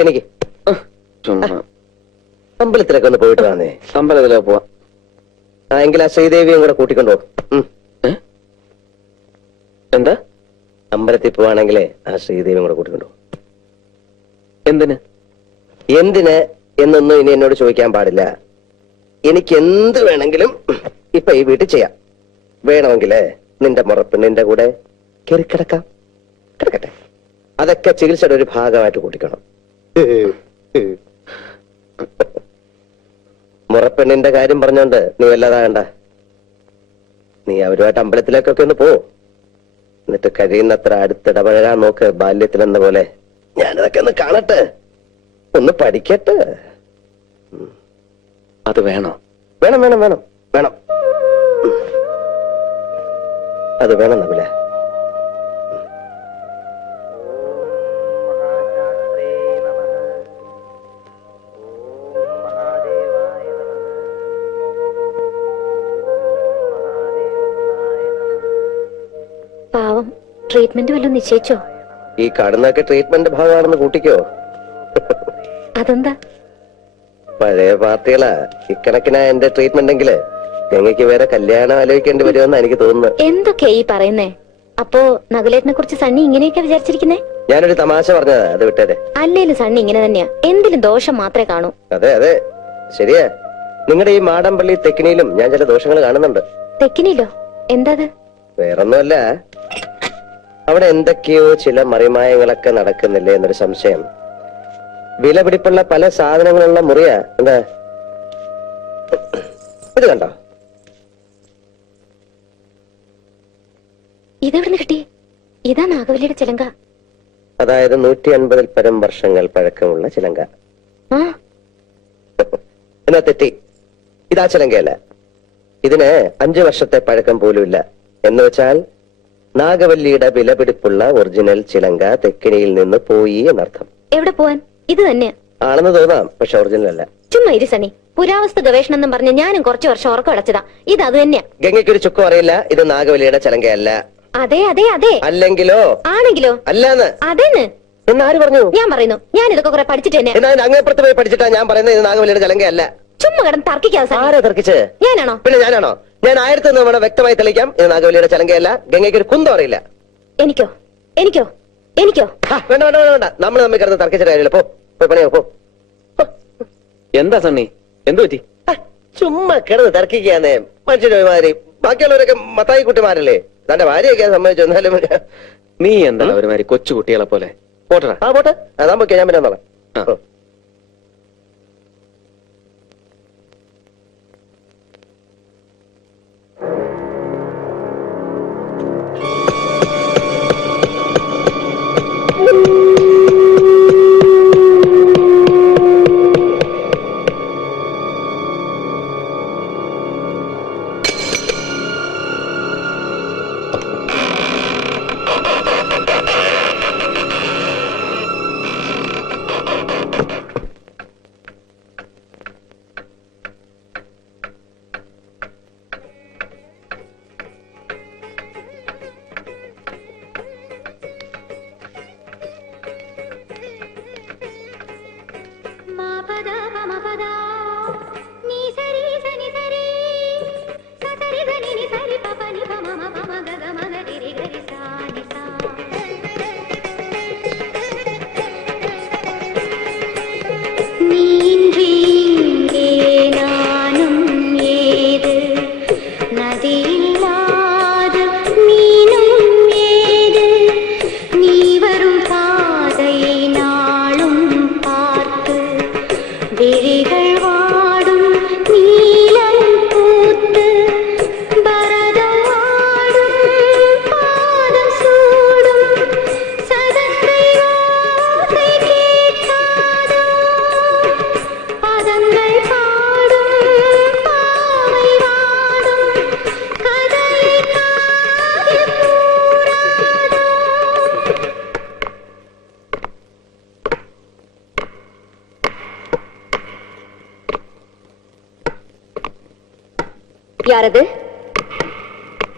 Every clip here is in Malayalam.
എനിക്ക് അമ്പലത്തിലൊക്കെ ഒന്ന് പോയിട്ട് വന്നേ. അമ്പലത്തിലൊക്കെ പോവാം. എങ്കിൽ ആ ശ്രീദേവിയും കൂടെ കൂട്ടിക്കൊണ്ടോ. എന്താ? അമ്പലത്തിൽ പോവാണെങ്കിലേ ആ ശ്രീദേവിയും കൂടെ കൂട്ടിക്കൊണ്ടോ. എന്തിന്? എന്തിന് എന്നൊന്നും ഇനി എന്നോട് ചോദിക്കാൻ പാടില്ല. എനിക്ക് എന്ത് വേണമെങ്കിലും ഇപ്പൊ ഈ വീട്ടിൽ ചെയ്യാം. വേണമെങ്കില് നിന്റെ മുറപ്പ് നിന്റെ കൂടെ കയറി കിടക്കാം. കിടക്കട്ടെ. അതൊക്കെ ചികിത്സയുടെ ഒരു ഭാഗമായിട്ട് കൂട്ടിക്കണം. മുറപ്പെണ്ണിന്റെ കാര്യം പറഞ്ഞോണ്ട് നീ വല്ലതാകണ്ട. നീ അവരുമായിട്ട് അമ്പലത്തിലേക്കൊക്കെ ഒന്ന് പോ. എന്നിട്ട് കഴിയുന്നത്ര അടുത്തിടപഴകാൻ നോക്ക്. ബാല്യത്തിലെന്ന പോലെ ഞാനതൊക്കെ ഒന്ന് കാണട്ടെ, ഒന്ന് പഠിക്കട്ടെ. അത് വേണോ? വേണം വേണം വേണം വേണം. അത് വേണം നബില. പാവം, ട്രീറ്റ്മെന്റ് വല്ലതും നിശ്ചയിച്ചോ? ഈ കാണുന്നതൊക്കെ ട്രീറ്റ്മെന്റ് ഭാഗമാണെന്ന് കൂട്ടിക്കോ. അതെന്താ? പഴയ പാർട്ടികളാ ഇക്കണക്കിനാ എന്റെ ട്രീറ്റ്മെന്റ് എങ്കില് ഞങ്ങൾക്ക് വേറെ കല്യാണം ആലോചിക്കേണ്ടി വരുമെന്നാ എനിക്ക് തോന്നുന്നത്. എന്തൊക്കെയാ ഈ പറയുന്നേ? അപ്പോ നകുലേട്ടനെ കുറിച്ച് സണ്ണി ഇങ്ങനെയൊക്കെ വിചാരിച്ചിരിക്കുന്നേ? ഞാനൊരു തമാശ പറഞ്ഞതാ, അത് വിട്ടേരെ. അല്ലേലും സണ്ണി ഇങ്ങനെ തന്നെയാ, എന്തിലും ദോഷം മാത്രമേ കാണൂ. അതെ അതെ ശരിയാ. നിങ്ങളുടെ ഈ മാടമ്പള്ളി തെക്കിനിയിലും ഞാൻ ചില ദോഷങ്ങൾ കാണുന്നുണ്ട്. തെക്കിനിലോ? എന്താ? വേറൊന്നുമല്ല, അവിടെ എന്തൊക്കെയോ ചില മറിമായങ്ങളൊക്കെ നടക്കുന്നില്ലേ എന്നൊരു സംശയം. വിലപിടിപ്പുള്ള പല സാധനങ്ങളുള്ള മുറിയാ. എന്താ ഇത് കണ്ടോ? ഇതെവിടുന്ന് കിട്ടി? ഇതാ നാഗവല്ലിയുടെ ചിലങ്ക. അതായത് 150 പരം വർഷങ്ങൾ പഴക്കമുള്ള ചിലങ്ക. എന്നാ തെറ്റി. ഇതാ ചിലങ്കയല്ല. ഇതിന് 5 വർഷത്തെ പഴക്കം പോലുമില്ല. എന്ന് വെച്ചാൽ നാഗവല്ലിയുടെ വിലപിടിപ്പുള്ള ഒറിജിനൽ ചിലങ്ക തെക്കിനിയിൽ നിന്ന് പോയി എന്നർത്ഥം. എവിടെ പോവാൻ? ഇത് തന്നെയാ ആണെന്ന് തോന്നാം, പക്ഷെ ഒറിജിനൽ അല്ല. ചുമ്മാ ഇരി സണ്ണി. പുരാവസ്തു ഗവേഷണം എന്നും പറഞ്ഞ് ഞാനും കുറച്ചു വർഷം ഉറക്കം അടച്ചതാ. ഇത് അത് തന്നെയാ. ഗംഗയ്ക്കൊരു ചുക്കും അറിയില്ല. ഇത് നാഗവല്ലിയുടെ ചിലങ്കയല്ല. അതെ അതെ അതെ. അല്ലെങ്കിലോ? ആണെങ്കിലോ? അല്ലാന്ന്. അതെന്ന് എന്നാര് പറഞ്ഞു? ഞാൻ പറയുന്നു. ഞാൻ ഇതൊക്കെ കുറെ പഠിച്ചിട്ട് തന്നെ. എന്നാ അങ്ങേപ്പുറത്ത് പോയി പഠിച്ചിട്ടാ ഞാൻ പറയുന്നത് ഇത് നാഗവല്ലിയുടെ ചിലങ്കയല്ല. ചുമ്മാ കിടന്ന് തർക്കിക്കാതെ. ആരാ തർക്കിച്ച്? ഞാനാണോ? പിന്നെ ഞാനാണോ? ഞാൻ 1000 തവണ വ്യക്തമായി തെളിയിക്കാം, ഇത് നാഗവല്ലിയുടെ ചിലങ്കയല്ല. ഗംഗയ്ക്ക് ഒരു കുന്തം അറിയില്ല. എനിക്കോ? എനിക്കോ? എനിക്കോ? വേണ്ട വേണ്ട വേണ്ട. നമ്മൾ തമ്മിൽ കിടന്ന് തർക്കിച്ചിട്ട് കാര്യമില്ല. പോ പോയി പണിയോ പോ. എന്താ സണ്ണി, എന്തു പറ്റി? ചുമ്മാ കിടന്ന് തർക്കിക്കാന്നേ മനുഷ്യന്മാര്. ബാക്കിയുള്ളവരൊക്കെ മത്തായി കുട്ടിമാരല്ലേ. തന്റെ ഭാര്യയൊക്കെ സമ്മതിച്ചു. എന്നാലും നീ എന്താ ഒരുമാതിരി കൊച്ചു കുട്ടികളെ പോലെ? പോട്ടടാ. പോട്ടെ. അതാ പൊക്കെ ഞാൻ പിന്നെ വന്നോളാം. யாரது?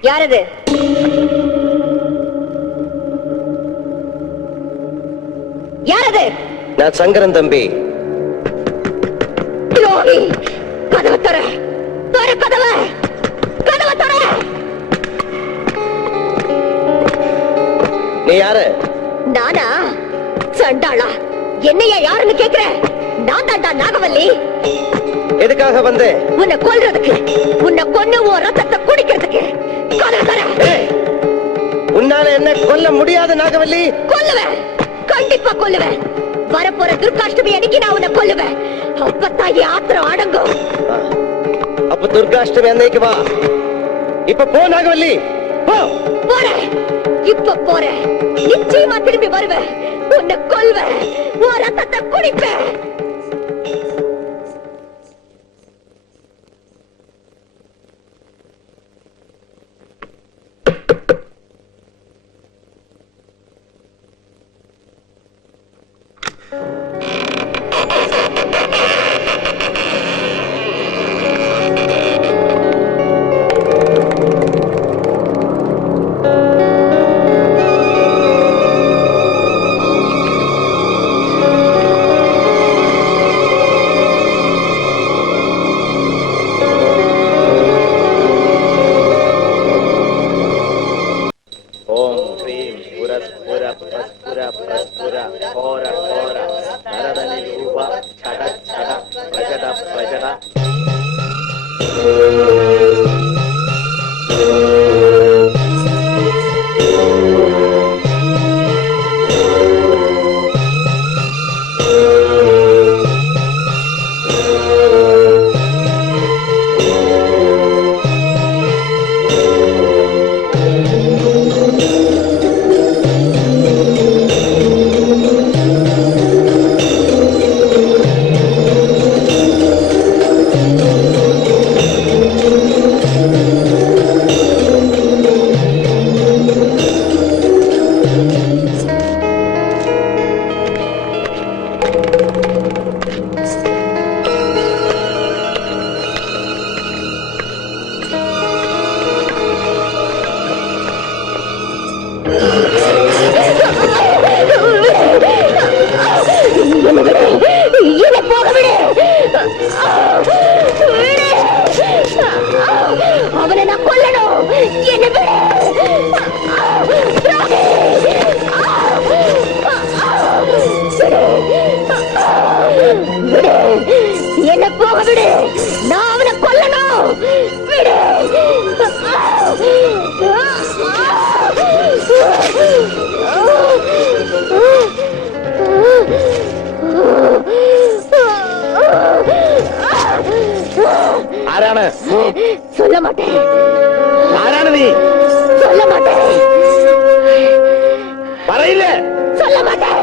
யாரது? யாரது? நான் சங்கரன் தம்பி. துரோகி, கதவை தர, தர கதவை, கதவை தர. நீ யாரு? நானா? சண்டாளா, என்னையா யாருன்னு கேக்குற? நான் தாண்டா நாகவல்லி. எதுக்காக வந்தேன்? உன்னை கொல்றதுக்கு, உன்னை கொன்னு உன் ரத்தத்தை குடிக்கிறதுக்கு. கதவை தர. ஏய், உன்னால என்ன கொல்ல முடியாது நாகவல்லி. கொல்லுவேன், கண்டிப்பா கொல்லுவேன். வரப்போற துர்காஷ்டமி அன்னைக்கு நான் உன்னை கொல்லுவேன். அப்பத்தான் என் ஆத்திரம் அடங்கும். அப்ப துர்காஷ்டமி அன்னைக்கு வா. இப்ப போ நாகவல்லி, போ. போறேன், இப்ப போறேன். நிச்சயமா திரும்பி வருவேன். உன்னை கொல்வேன், உன் ரத்தத்தை குடிப்பேன். அவனை நான் கொல்லணும். என்ன விடு. என்ன போக விடு. நான் அவனை கொல்லணும். விடு. ஆரான? சொல்ல மாட்டேன். ஆரான நீ? சொல்ல மாட்டேன். வரையில சொல்ல மாட்டேன்.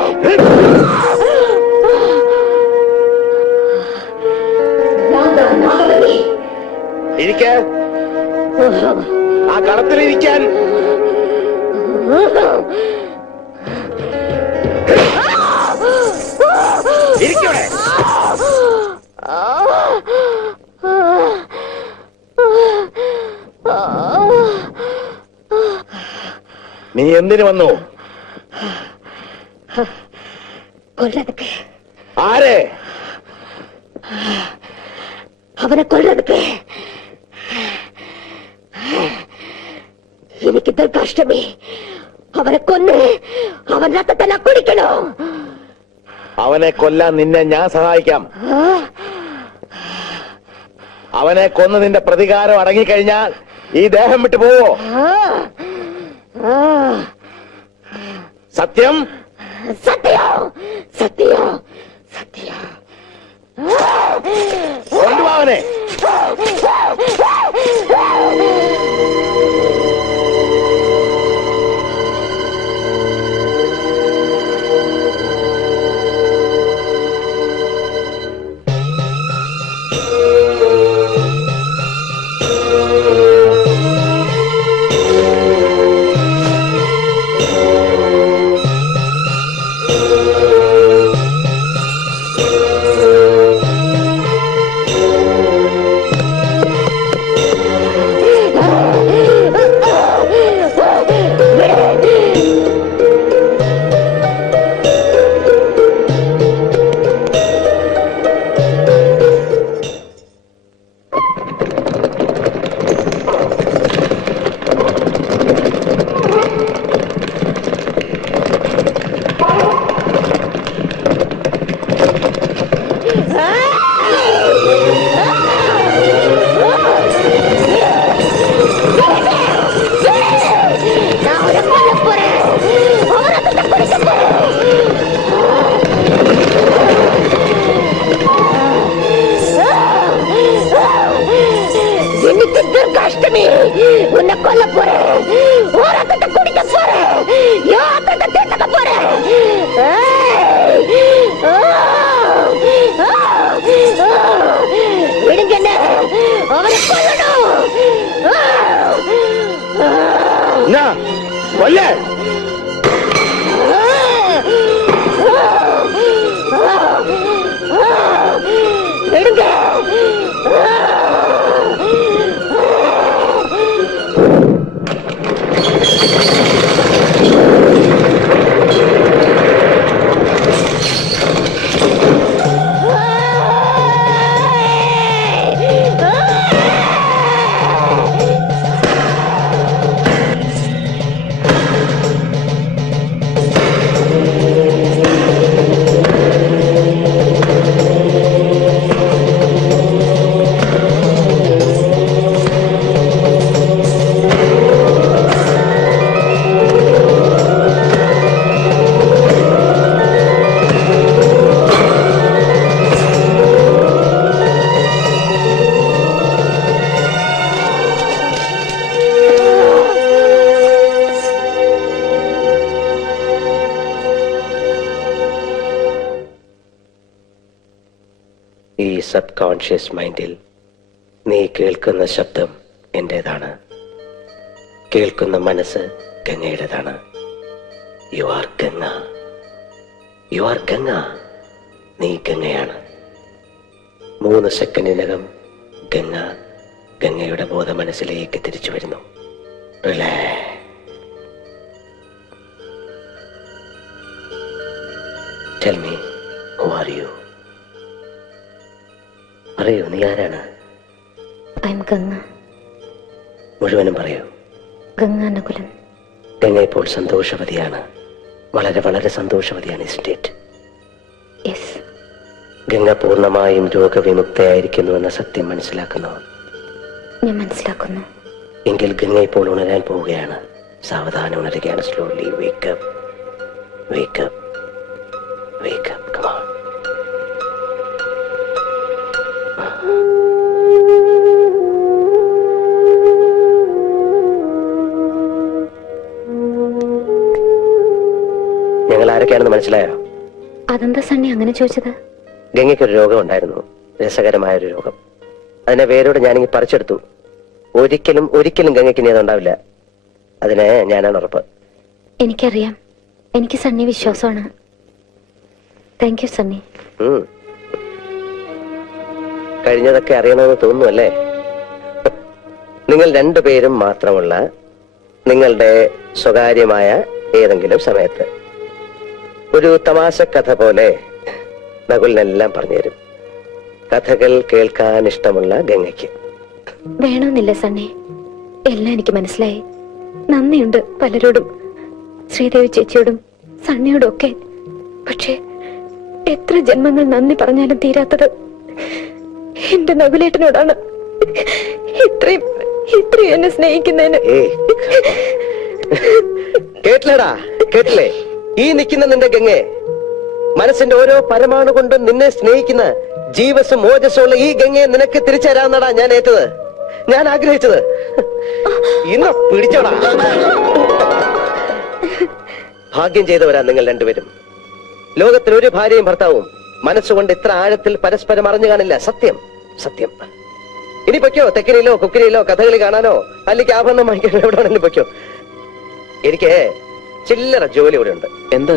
ഇരിക്ക. ആ കളത്തിലിരിക്കാൻ. ഇരിക്കവിടെ. നീ എന്തിനു വന്നു? കൊല്ലതുക്ക്. ആരെ? അവനെ കൊല്ലതുക്ക്. എനിക്ക് ദുർഗാഷ്ടമി. അവനെ കൊന്ന് അവൻ രക്തത്തെ കുടിക്കണോ? അവനെ കൊല്ലാൻ നിന്നെ ഞാൻ സഹായിക്കാം. അവനെ കൊന്ന് നിന്റെ പ്രതികാരം അടങ്ങിക്കഴിഞ്ഞാൽ ഈ ദേഹം വിട്ടു പോവോ? സത്യം? സത്യം, സത്യം, സത്യം. കൊണ്ടുവാ അവനെ. സബ് കോൺഷ്യസ് മൈൻഡിൽ നീ കേൾക്കുന്ന ശബ്ദം എന്റേതാണ്, കേൾക്കുന്ന മനസ്സ് ഗംഗയുടേതാണ്. You are Ganga, you are Ganga. നീ ഗംഗയാണ്. 3 സെക്കൻഡിനകം ഗംഗ ഗംഗയുടെ ബോധ മനസ്സിലേക്ക് തിരിച്ചു വരുന്നു. Relax. Tell me, who are you? പറയൂ, നീ ആരാണ്? I M Ganga. മുഴുവനും പറയൂ. ഗംഗാനകുലൻ. ഗംഗ ഇപ്പോൾ സന്തോഷവതിയാണ്, വളരെ വളരെ സന്തോഷവതിയാണ്. ഇസ്റ്റേറ്റ് യെസ്. ഗംഗ പൂർണ്ണമായും രോഗവിമുക്തയായിരിക്കുന്നു എന്ന സത്യം മനസ്സിലാക്കുന്നു. ഞാൻ മനസ്സിലാക്കുന്നു. എങ്കിൽ ഗംഗ ഇപ്പോൾ ഉണരാൻ പോവുകയാണ്. സാവധാനം ഉണരുകയാണ്. Slowly wake up, wake up, wake up. Come on. ഞങ്ങൾ ആരൊക്കെയാണെന്ന് മനസ്സിലായോ? അതെന്താ സണ്ണി അങ്ങനെ ചോദിച്ചത്? ഗംഗയ്ക്കൊരു രോഗം ഉണ്ടായിരുന്നു, രസകരമായൊരു രോഗം. അതിനെ വേരോട് ഞാനിങ്ങി പറിച്ചെടുത്തു. ഒരിക്കലും ഒരിക്കലും ഗംഗയ്ക്ക് ഇനി അതുണ്ടാവില്ല. അതിന് ഞാനാണ് ഉറപ്പ്. എനിക്കറിയാം. എനിക്ക് സണ്ണി വിശ്വാസമാണ്. Thank you Sunny. കഴിഞ്ഞതൊക്കെ അറിയണമെന്ന് തോന്നുന്നു അല്ലേ? നിങ്ങൾ രണ്ടുപേരും മാത്രമുള്ള നിങ്ങളുടെ സ്വകാര്യമായ ഏതെങ്കിലും സമയത്ത് ഒരു തമാശ കഥ പോലെ നകുലിനെല്ലാം പറഞ്ഞുതരും. കഥകൾ കേൾക്കാൻ ഇഷ്ടമുള്ള ഗംഗയ്ക്ക്. വേണമെന്നില്ല സണ്ണി, എല്ലാം എനിക്ക് മനസ്സിലായി. നന്ദിയുണ്ട് പലരോടും, ശ്രീദേവി ചേച്ചിയോടും സണ്ണിയോടും ഒക്കെ. പക്ഷേ എത്ര ജന്മങ്ങൾ നന്ദി പറഞ്ഞാലും തീരാത്തത് എന്റെ നകുലേട്ടനോടാണ്. ഇത്രയും ഇത്രയും എന്നെ സ്നേഹിക്കുന്നതിന്. കേട്ടില്ലടാ, കേട്ടില്ലേ? ഈ നിൽക്കുന്ന നിന്റെ ഗംഗെ, മനസ്സിന്റെ ഓരോ പരമാണു കൊണ്ടും നിന്നെ സ്നേഹിക്കുന്ന ജീവസും ഓജസ്സും ഉള്ള ഈ ഗംഗയെ നിനക്ക് തിരിച്ചു തരാമെന്നടാ ഞാൻ ഏറ്റത്, ഞാൻ ആഗ്രഹിച്ചത്. ഇന്ന് പിടിച്ചോടാ. ഭാഗ്യം ചെയ്തവരാ നിങ്ങൾ രണ്ടുപേരും. ലോകത്തിൽ ഒരു ഭാര്യയും ഭർത്താവും മനസ്സുകൊണ്ട് ഇത്ര ആഴത്തിൽ പരസ്പരം അറിഞ്ഞു കാണില്ല. സത്യം, സത്യം. ഇനി പൊയ്ക്കോ, തെക്കിനിയിലോ കുക്കിനിയിലോ കഥകളി കാണാനോ അല്ലെങ്കിൽ ആഭരണം വാങ്ങിക്കാനോ എവിടെ വേണമെങ്കിലും പൊയ്ക്കോ. എനിക്ക് ചില്ലറ ജോലി ഇവിടെ ഉണ്ട്. എന്താ